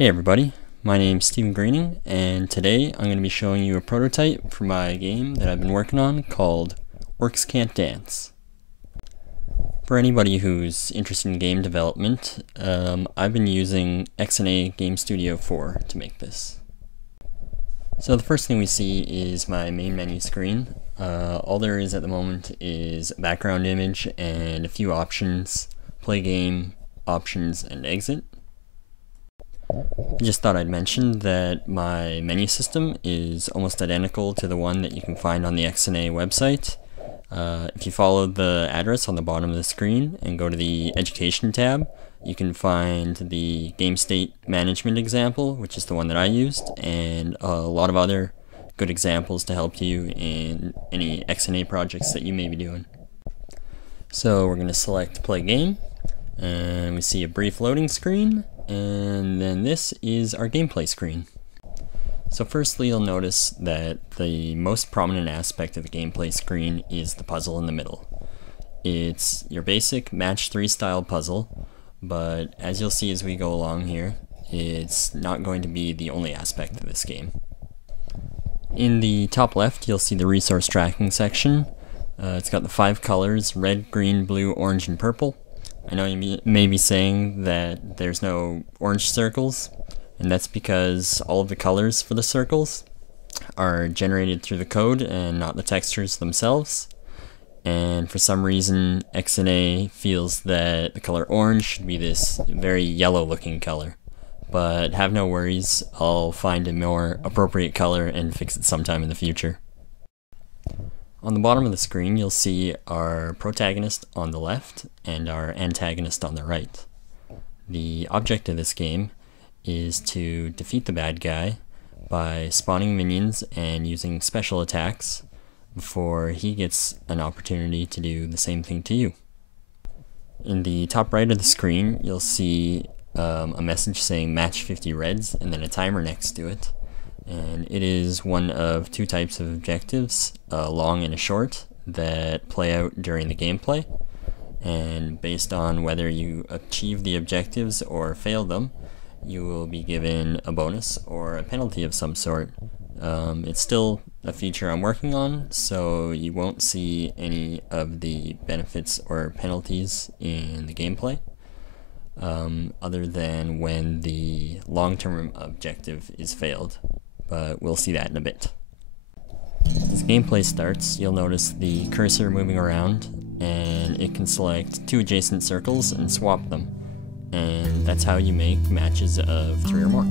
Hey everybody, my name's Stephen Greening, and today I'm going to be showing you a prototype for my game that I've been working on called Orcs Can't Dance. For anybody who's interested in game development, I've been using XNA Game Studio 4 to make this. So the first thing we see is my main menu screen. All there is at the moment is a background image and a few options: play game, options, and exit. I just thought I'd mention that my menu system is almost identical to the one that you can find on the XNA website. If you follow the address on the bottom of the screen and go to the Education tab, you can find the game state management example, which is the one that I used, and a lot of other good examples to help you in any XNA projects that you may be doing. So we're going to select play game, and we see a brief loading screen, and then this is our gameplay screen. So firstly, you'll notice that the most prominent aspect of the gameplay screen is the puzzle in the middle. It's your basic match 3 style puzzle, but as you'll see as we go along here, it's not going to be the only aspect of this game. In the top left, you'll see the resource tracking section. It's got the 5 colors: red, green, blue, orange, and purple. I know you may be saying that there's no orange circles, and that's because all of the colors for the circles are generated through the code and not the textures themselves. And for some reason, XNA feels that the color orange should be this very yellow looking color. But have no worries, I'll find a more appropriate color and fix it sometime in the future. On the bottom of the screen, you'll see our protagonist on the left and our antagonist on the right. The object of this game is to defeat the bad guy by spawning minions and using special attacks before he gets an opportunity to do the same thing to you. In the top right of the screen, you'll see a message saying match 50 reds and then a timer next to it. And it is one of 2 types of objectives, a long and a short, that play out during the gameplay. And based on whether you achieve the objectives or fail them, you will be given a bonus or a penalty of some sort. It's still a feature I'm working on, so you won't see any of the benefits or penalties in the gameplay, other than when the long-term objective is failed. But we'll see that in a bit. As gameplay starts, you'll notice the cursor moving around, and it can select 2 adjacent circles and swap them. And that's how you make matches of 3 or more.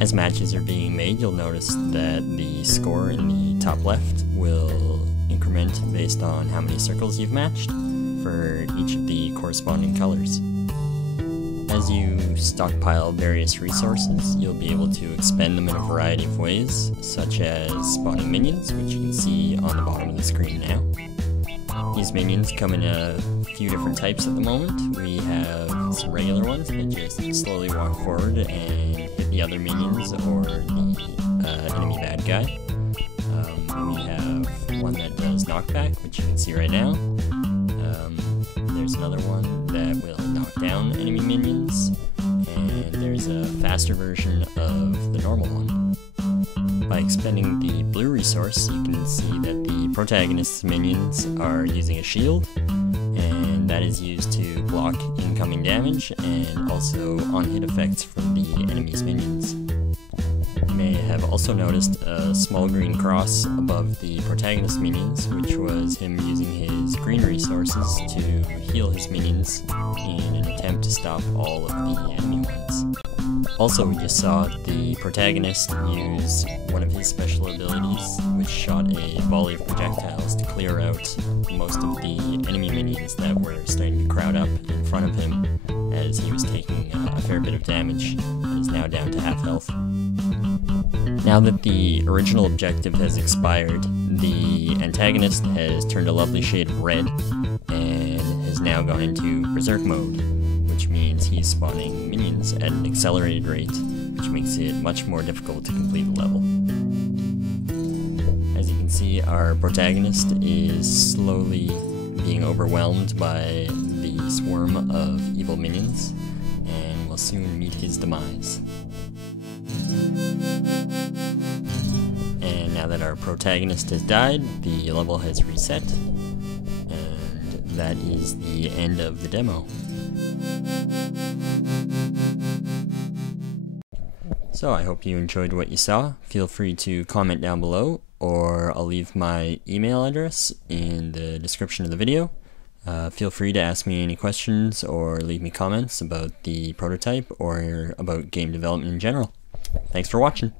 As matches are being made, you'll notice that the score in the top left will increment based on how many circles you've matched for each of the corresponding colors. As you stockpile various resources, you'll be able to expend them in a variety of ways, such as spawning minions, which you can see on the bottom of the screen now. These minions come in a few different types at the moment. We have some regular ones that just slowly walk forward and hit the other minions or the enemy bad guy. We have one that does knockback, which you can see right now. There's another one that will knock down enemy minions, and there's a faster version of the normal one. By expending the blue resource, you can see that the protagonist's minions are using a shield, and that is used to block incoming damage and also on-hit effects from the enemy's minions. You may have also noticed a small green cross above the protagonist's minions, which was him using his green resources to heal his minions in an attempt to stop all of the enemy ones. Also, we just saw the protagonist use one of his special abilities, which shot a volley of projectiles to clear out most of the enemy minions that were starting to crowd up in front of him as he was taking a fair bit of damage and is now down to half health. Now that the original objective has expired, the antagonist has turned a lovely shade of red and has now gone into berserk mode, which means he's spawning minions at an accelerated rate, which makes it much more difficult to complete the level. As you can see, our protagonist is slowly being overwhelmed by the swarm of evil minions, and will soon meet his demise. And now that our protagonist has died, the level has reset, and that is the end of the demo. So I hope you enjoyed what you saw. Feel free to comment down below, or I'll leave my email address in the description of the video. Feel free to ask me any questions or leave me comments about the prototype or about game development in general. Thanks for watching.